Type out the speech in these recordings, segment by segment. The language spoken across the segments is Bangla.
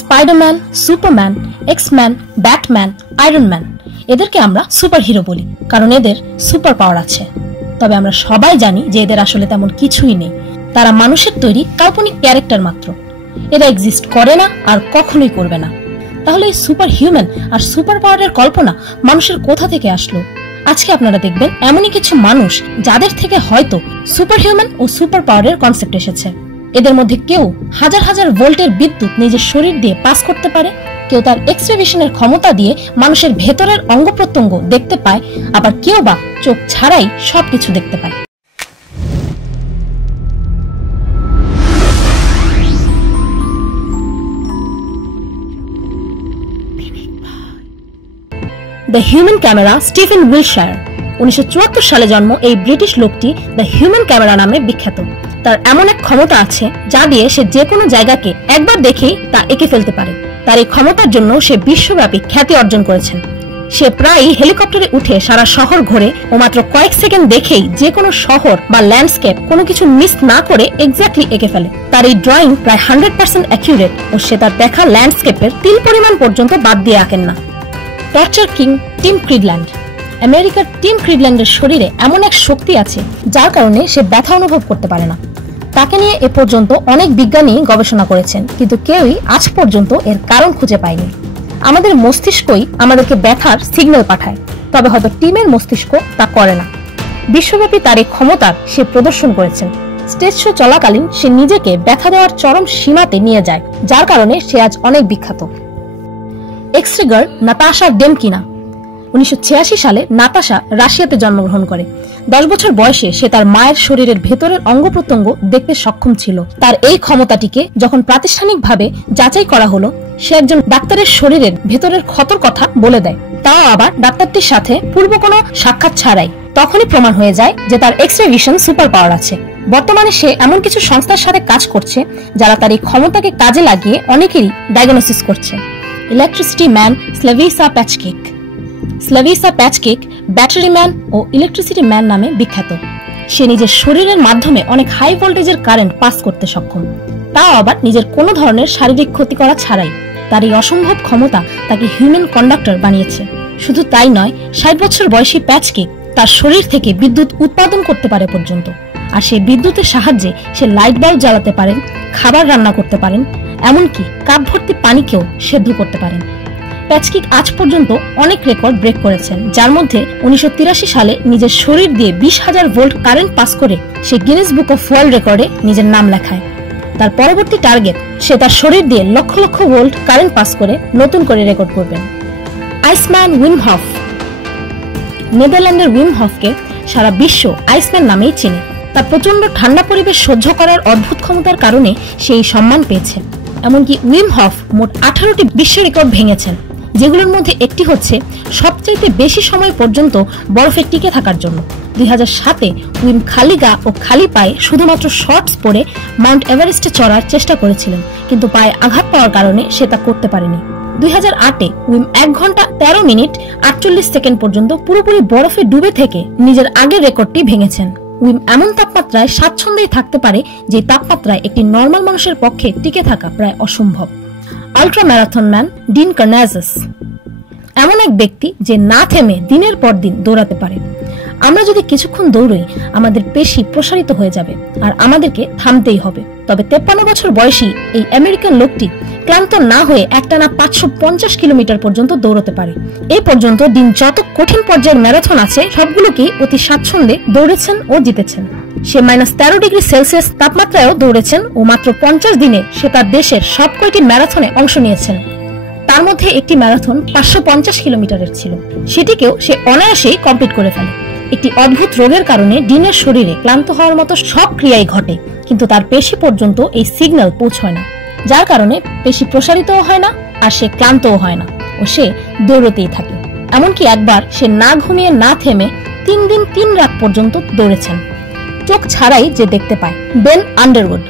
Spiderman, Superman, X Man, Batman Iron Man এদেরকে আমরা সুপার হিরো বলি, কারণ এদের সুপার পাওয়ার আছে। তবে আমরা সবাই জানি যে এদের আসলে তেমন কিছুই নেই। তারা মানুষের তৈরি কাল্পনিক ক্যারেক্টার মাত্র। এরা এক্সিস্ট করে না আর কখনোই করবে না। তাহলে এই সুপার হিউম্যান আর সুপার পাওয়ারের কল্পনা মানুষের কোথা থেকে আসলো? আজকে আপনারা দেখবেন এমনই কিছু মানুষ যাদের থেকে হয়তো সুপার হিউম্যান ও সুপার পাওয়ারের কনসেপ্ট এসেছে। এদের মধ্যে কেউ হাজার হাজার ভোল্টের বিদ্যুৎ নিজের শরীর দিয়ে পাস করতে পারে, কেউ তার এক্স ক্ষমতা দিয়ে মানুষের ভেতরের অঙ্গ প্রত্যঙ্গ দেখতে পায়, আবার কেউ বা চোখ ছাড়াই সবকিছু দেখতে পায়। The human camera Stephen Wiltshire উনিশশো চুয়াত্তর সালে জন্ম এই ব্রিটিশ লোকটি দ্য হিউম্যান ক্যামেরা নামে বিখ্যাত। তার এমন এক ক্ষমতা আছে যা দিয়ে সে যে কোনো জায়গাকে একবার দেখেই তা এঁকে ফেলতে পারে। তার এই ক্ষমতার জন্য সে বিশ্বব্যাপী খ্যাতি অর্জন করেছেন। সে প্রায়ই হেলিকপ্টারে উঠে সারা শহর ঘোরে ও মাত্র কয়েক সেকেন্ড দেখেই যে কোনো শহর বা ল্যান্ডস্কেপ কোনো কিছু মিস না করে এক্স্যাক্টলি এঁকে ফেলে। তার এই ড্রয়িং প্রায় হান্ড্রেড পার্সেন্ট অ্যাকিউরেট ও সে তার দেখা ল্যান্ডস্কেপের তিল পরিমাণ পর্যন্ত বাদ দিয়ে আঁকেন না। টর্চার কিং টিম ক্রিডল্যান্ড আমেরিকার টিম ক্রিডল্যান্ডের শরীরে এমন এক শক্তি আছে, যার কারণে সে ব্যথা অনুভব করতে পারে না। তাকে নিয়ে এ পর্যন্ত অনেক বিজ্ঞানী গবেষণা করেছেন, কিন্তু কেউই আজ পর্যন্ত এর কারণ খুঁজে পায়নি। আমাদের মস্তিষ্কই আমাদেরকে ব্যথার সিগন্যাল পাঠায়, তবে হয়তো টিমের মস্তিষ্ক তা করে না। বিশ্বব্যাপী তার এই ক্ষমতার সে প্রদর্শন করেছেন। স্টেজ শো চলাকালীন সে নিজেকে ব্যথা দেওয়ার চরম সীমাতে নিয়ে যায়, যার কারণে সে আজ অনেক বিখ্যাত। এক্সরিগার নাতাশা ডেমকিনা উনিশশো ছিয়াশি সালে নাতাশা রাশিয়াতে জন্মগ্রহণ করে। দশ বছর বয়সে সে তার মায়ের শরীরের ভেতরের অঙ্গ প্রত্যঙ্গ দেখতে সক্ষম ছিল। তার এই ক্ষমতাটিকে যখন প্রাতিষ্ঠানিকভাবে যাচাই করা হলো, সে একজন ডাক্তারের শরীরের ভেতরের ক্ষতর কথা বলে দেয়। তাও আবার ডাক্তারটির সাথে পূর্ব কোনো সাক্ষাৎ ছাড়াই। তখনই প্রমাণ হয়ে যায় যে তার X ray vision super power আছে। বর্তমানে সে এমন কিছু সংস্থার সাথে কাজ করছে, যারা তার এই ক্ষমতাকে কাজে লাগিয়ে অনেকেরই ডায়াগনোসিস করছে। Electricity man Slavisa Pajkic Slavisa Pajkic battery man ও ইলেকট্রিসিটি ম্যান নামে বিখ্যাত। সে নিজের শরীরের মাধ্যমে অনেক হাই ভোল্টেজের কারেন্ট পাস করতে সক্ষম। তাও আবার নিজের কোনো ধরনের শারীরিক ক্ষতি করা ছাড়াই তার এই অসম্ভব ক্ষমতা তাকে হিউম্যান কন্ডাক্টর বানিয়েছে। শুধু তাই নয়, ষাট বছর বয়সী প্যাচকেক তার শরীর থেকে বিদ্যুৎ উৎপাদন করতে পারে পর্যন্ত। আর সেই বিদ্যুতের সাহায্যে সে লাইট বাল্ব জ্বালাতে পারেন, খাবার রান্না করতে পারেন, এমনকি কাপ ভর্তি পানিকেও সেদ্ধ করতে পারেন। প্যাচকিক আজ পর্যন্ত অনেক রেকর্ড ব্রেক করেছেন, যার মধ্যে উনিশশো তিরাশি সালে নিজের শরীর দিয়ে বিশ হাজার ভোল্ট কারেন্ট পাস করে সে গিনেস বুক অফ ওয়ার্ল্ড রেকর্ডে নিজের নাম লেখায়। তার পরবর্তী টার্গেট, সে তার শরীর দিয়ে lakh lakh volt current pass করে নতুন করে রেকর্ড করবেন। Iceman Wim Hof. নেদারল্যান্ডের উইম হফকে সারা বিশ্ব আইসম্যান নামেই চেনে। তার প্রচণ্ড ঠান্ডা পরিবেশ সহ্য করার অদ্ভুত ক্ষমতার কারণে সেই সম্মান পেয়েছেন। এমনকি উইম হফ মোট আঠারোটি বিশ্ব রেকর্ড ভেঙেছেন। যেগুলোর মধ্যে একটি হচ্ছে সবচাইতে বেশি সময় পর্যন্ত বরফে টিকে থাকার জন্য। দুই হাজার সাতে উইম খালি গা ও খালি পায়ে শুধুমাত্র শর্টস পরে মাউন্ট এভারেস্টে চড়ার চেষ্টা করেছিলেন, কিন্তু পায়ে আঘাত পাওয়ার কারণে সে তা করতে পারেনি। দুই হাজার আটে উইম এক ঘণ্টা তেরো মিনিট আটচল্লিশ সেকেন্ড পর্যন্ত পুরোপুরি বরফে ডুবে থেকে নিজের আগের রেকর্ডটি ভেঙেছেন। উইম এমন তাপমাত্রায় স্বাচ্ছন্দ্যেই থাকতে পারে যে তাপমাত্রায় একটি নর্মাল মানুষের পক্ষে টিকে থাকা প্রায় অসম্ভব। Ultra marathon man Dean Karnazes এমন এক ব্যক্তি যে না থেমে দিনের পর দিন দৌড়াতে পারে। আমরা যদি কিছুক্ষণ দৌড়ই, আমাদের পেশি প্রসারিত হয়ে যাবে আর আমাদেরকে থামতেই হবে। তবে তেপ্পান্ন বছর বয়সী এই আমেরিকান লোকটি ক্লান্ত না হয়ে একটানা পাঁচশো পঞ্চাশ কিলোমিটার পর্যন্ত দৌড়তে পারে। এই পর্যন্ত দিন যত কঠিন পর্যায়ের ম্যারাথন আছে সবগুলোকে অতি স্বাচ্ছন্দ্যে দৌড়েছেন ও জিতেছেন। সে মাইনাস তেরো ডিগ্রি সেলসিয়াস তাপমাত্রায়ও দৌড়েছেন ও মাত্র পঞ্চাশ দিনে সে তার দেশের সব কয়টি ম্যারাথনে অংশ নিয়েছেন। তার মধ্যে একটি ম্যারাথন পাঁচশো পঞ্চাশ কিলোমিটারের ছিল। সেটিকেও সে অনায়াসেই কমপ্লিট করে ফেলে। একটি অদ্ভুত রোগের কারণে ডিনের শরীরে ক্লান্ত হওয়ার মতো সব ক্রিয়াই ঘটে, কিন্তু তার পেশি পর্যন্ত এই সিগন্যাল পৌঁছয় না। যার কারণে পেশি প্রসারিতও হয় না আর সে ক্লান্তও হয় না ও সে দৌড়তেই থাকে। এমনকি একবার সে না ঘুমিয়ে না থেমে তিন দিন তিন রাত পর্যন্ত দৌড়েছেন। চোখ ছাড়াই যে দেখতে পায়। Ben Underwood.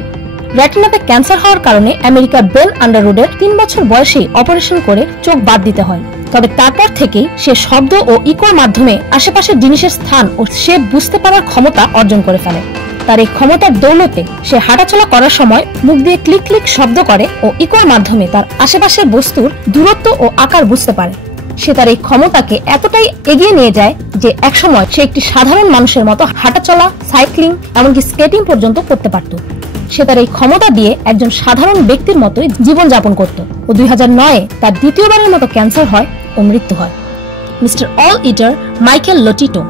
রেটিনাতে ক্যান্সার হওয়ার কারণে আমেরিকার বেন আন্ডারউডের তিন বছর বয়সেই অপারেশন করে চোখ বাদ দিতে হয়। তবে তারপর থেকেই সে শব্দ ও ইকোর মাধ্যমে আশেপাশের জিনিসের স্থান ও সে বুঝতে পারার ক্ষমতা অর্জন করে ফেলে। তার এই ক্ষমতার দৌলতে সে হাঁটাচলা করার সময় মুখ দিয়ে ক্লিক ক্লিক শব্দ করে ও ইকোর মাধ্যমে তার আশেপাশের বস্তুর দূরত্ব ও আকার বুঝতে পারে। সে তার এই ক্ষমতাকে এতটাই এগিয়ে নিয়ে যায় যে একসময় সে একটি সাধারণ মানুষের মতো হাঁটাচলা সাইক্লিং, এমনকি স্কেটিং পর্যন্ত করতে পারত। সে তার এই ক্ষমতা দিয়ে একজন সাধারণ ব্যক্তির মতোই জীবনযাপন করত ও দুই হাজার নয়ে তার দ্বিতীয়বারের মতো ক্যান্সার হয় ও মৃত্যু হয়। Mister All Eater Michel Lotito.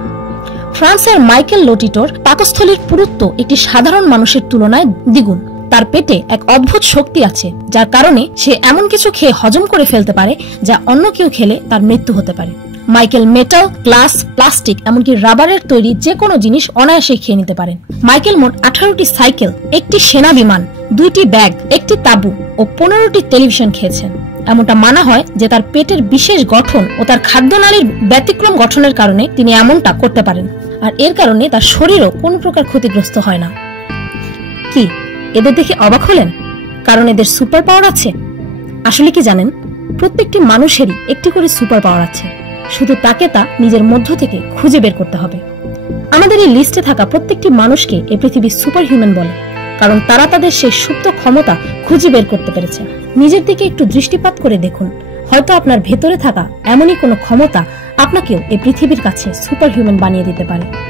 ফ্রান্সের মাইকেল লোটিটোর পাকস্থলীর পুরুত্ব একটি সাধারণ মানুষের তুলনায় দ্বিগুণ। তার পেটে এক অদ্ভুত শক্তি আছে, যার কারণে সে এমন কিছু খেয়ে হজম করে ফেলতে পারে যা অন্য কেউ খেলে তার মৃত্যু হতে পারে। মাইকেল মেটাল, গ্লাস, প্লাস্টিক, এমনকি রাবারের তৈরি যে কোনো জিনিস অনায়াসে খেয়ে নিতে পারেন। মাইকেল মোট আঠারোটি সাইকেল, একটি সেনা বিমান, দুইটি ব্যাগ, একটি তাবু ও পনেরোটি টেলিভিশন খেয়েছেন। এমনটা মানা হয় যে তার পেটের বিশেষ গঠন ও তার খাদ্যনালীর ব্যতিক্রম গঠনের কারণে তিনি এমনটা করতে পারেন। আর এর কারণে তার শরীরও কোনো প্রকার ক্ষতিগ্রস্ত হয় না। কি? এদের দেখে অবাক হলেন? কারণ এদের সুপার পাওয়ার আছে। আসলে কি জানেন? প্রত্যেকটি মানুষেরই একটি করে সুপার পাওয়ার আছে। শুধু তাকে তা নিজের মধ্য থেকে খুঁজে বের করতে হবে। আমাদের এই লিস্টে থাকা প্রত্যেকটি মানুষকে এ পৃথিবীর সুপার হিউম্যান বলে। কারণ তারা তাদের সেই সুপ্ত ক্ষমতা খুঁজে বের করতে পেরেছে। নিজের দিকে একটু দৃষ্টিপাত করে দেখুন। হয়তো আপনার ভেতরে থাকা এমনই কোনো ক্ষমতা আপনাকেও এই পৃথিবীর কাছে সুপার হিউম্যান বানিয়ে দিতে পারে।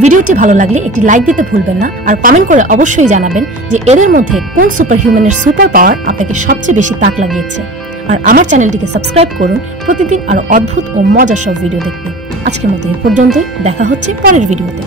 ভিডিওটি ভালো লাগলে একটি লাইক দিতে ভুলবেন না আর কমেন্ট করে অবশ্যই জানাবেন যে এদের মধ্যে কোন সুপার হিউম্যানের সুপার পাওয়ার আপনাকে সবচেয়ে বেশি তাক লাগিয়েছে। আর আমার চ্যানেলটিকে সাবস্ক্রাইব করুন, প্রতিদিন আরও অদ্ভুত ও মজার সব ভিডিও দেখতে। আজকের মতো এই পর্যন্তই, দেখা হচ্ছে পরের ভিডিওতে